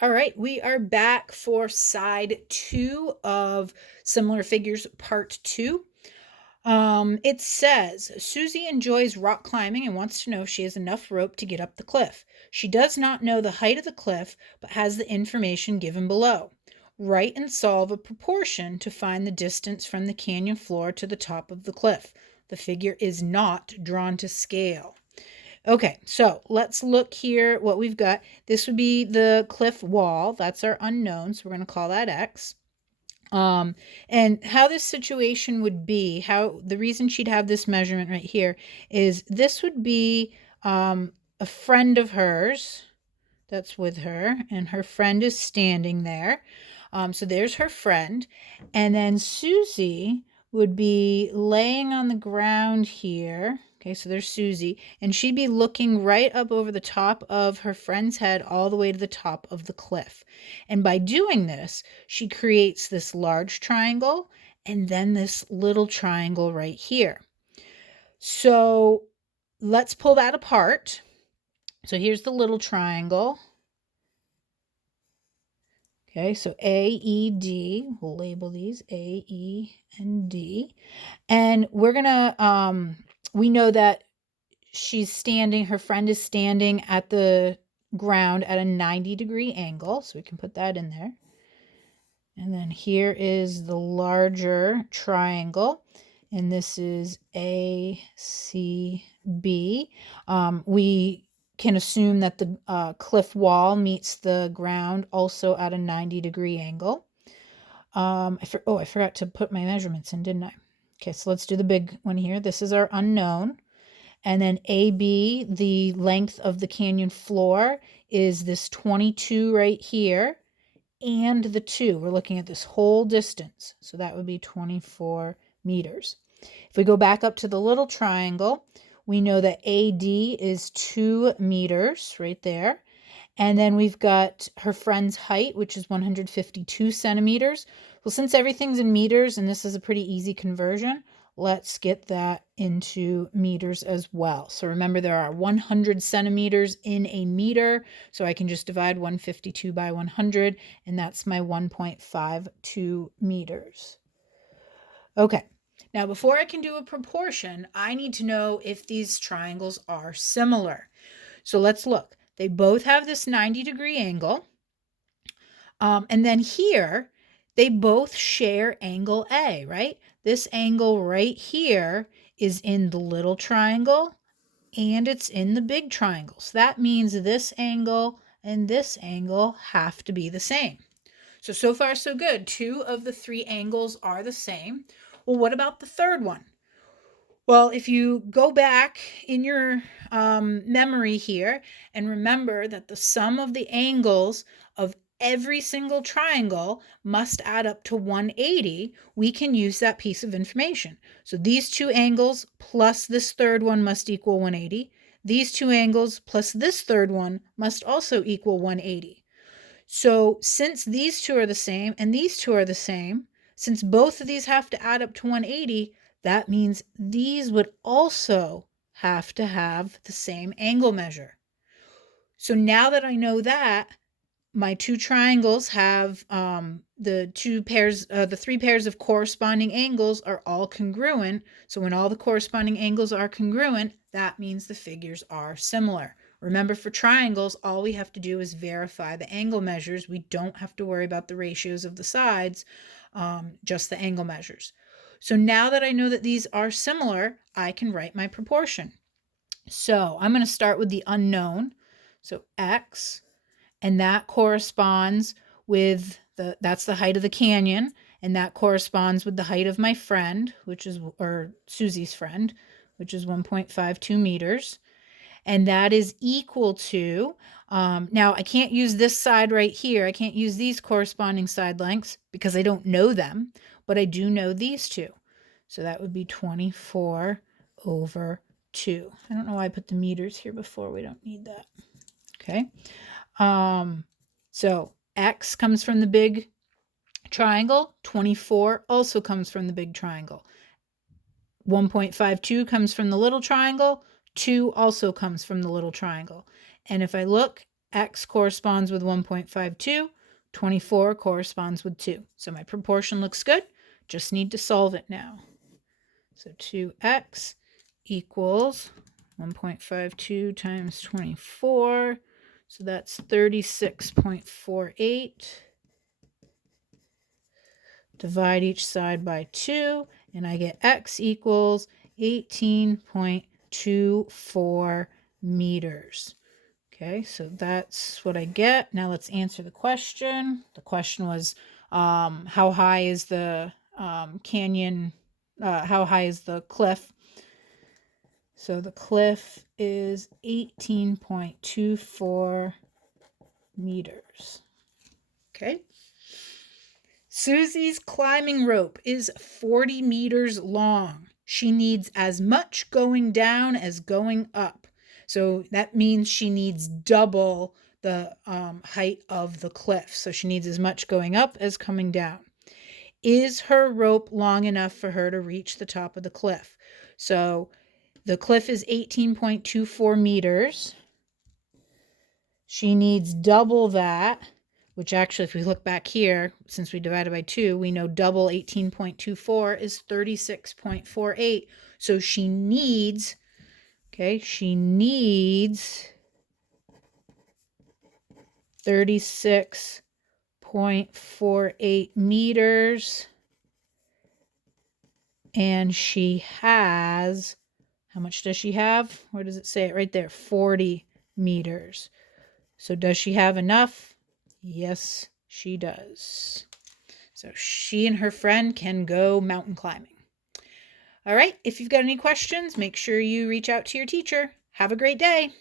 All right, we are back for side 2 of Similar Figures Part 2. It says Susie enjoys rock climbing and wants to know if she has enough rope to get up the cliff. She does not know the height of the cliff, but has the information given below. Write and solve a proportion to find the distance from the canyon floor to the top of the cliff. The figure is not drawn to scale. Okay, so let's look here what we've got. This would be the cliff wall. That's our unknown, so we're going to call that X. And how this situation would be, how the reason she'd have this measurement right here is this would be a friend of hers that's with her, and her friend is standing there. So there's her friend. And then Susie would be laying on the ground here. Okay, so there's Susie, and she'd be looking right up over the top of her friend's head all the way to the top of the cliff. And by doing this, she creates this large triangle and then this little triangle right here. So let's pull that apart. So here's the little triangle. Okay, so A, E, D, we'll label these A, E, and D. And we're gonna, we know that she's standing, her friend is standing at the ground at a 90-degree angle, so we can put that in there. And then here is the larger triangle, and this is A, C, B. We can assume that the cliff wall meets the ground also at a 90-degree angle. I forgot to put my measurements in, didn't I? Okay, so let's do the big one here. This is our unknown. And then AB, the length of the canyon floor, is this 22 right here, and the 2. We're looking at this whole distance, so that would be 24 meters. If we go back up to the little triangle, we know that AD is 2 meters right there. And then we've got her friend's height, which is 152 centimeters. Well, since everything's in meters, and this is a pretty easy conversion, let's get that into meters as well. So remember, there are 100 centimeters in a meter, so I can just divide 152 by 100, and that's my 1.52 meters. Okay, now before I can do a proportion, I need to know if these triangles are similar. So let's look. They both have this 90-degree angle. And then here, they both share angle A, right? This angle right here is in the little triangle and it's in the big triangle. So that means this angle and this angle have to be the same. So far so good. 2 of the 3 angles are the same. Well, what about the third one? Well, if you go back in your memory here and remember that the sum of the angles of every single triangle must add up to 180, we can use that piece of information. So these 2 angles plus this third one must equal 180. These 2 angles plus this third one must also equal 180. So since these 2 are the same and these 2 are the same, since both of these have to add up to 180, that means these would also have to have the same angle measure. So now that I know that, my 2 triangles have the 3 pairs of corresponding angles are all congruent. So when all the corresponding angles are congruent, that means the figures are similar. Remember, for triangles, all we have to do is verify the angle measures. We don't have to worry about the ratios of the sides, just the angle measures. So now that I know that these are similar, I can write my proportion. So I'm going to start with the unknown. So X, and that corresponds with that's the height of the canyon, and that corresponds with the height of my friend, or Susie's friend, which is 1.52 meters. And that is equal to, now I can't use this side right here. I can't use these corresponding side lengths because I don't know them, but I do know these two. So that would be 24 over 2. I don't know why I put the meters here before. We don't need that. Okay. So X comes from the big triangle. 24 also comes from the big triangle. 1.52 comes from the little triangle. 2 also comes from the little triangle. And if I look X corresponds with 1.52. 24 corresponds with 2. So my proportion looks good. Just need to solve it now. So 2x equals 1.52 times 24. So that's 36.48. Divide each side by 2, and I get x equals 18.24 meters. Okay, so that's what I get. Now let's answer the question. The question was, how high is the canyon, how high is the cliff? So the cliff is 18.24 meters. Okay. Susie's climbing rope is 40 meters long. She needs as much going down as going up. So that means she needs double the height of the cliff. So she needs as much going up as coming down. Is her rope long enough for her to reach the top of the cliff? So the cliff is 18.24 meters. She needs double that, which actually, if we look back here, since we divided by 2, we know double 18.24 is 36.48. So she needs 36.48 meters. And she has, how much does she have? Where does it say it? Right there, 40 meters. So does she have enough? Yes, she does. So she and her friend can go mountain climbing. All right, if you've got any questions, make sure you reach out to your teacher. Have a great day.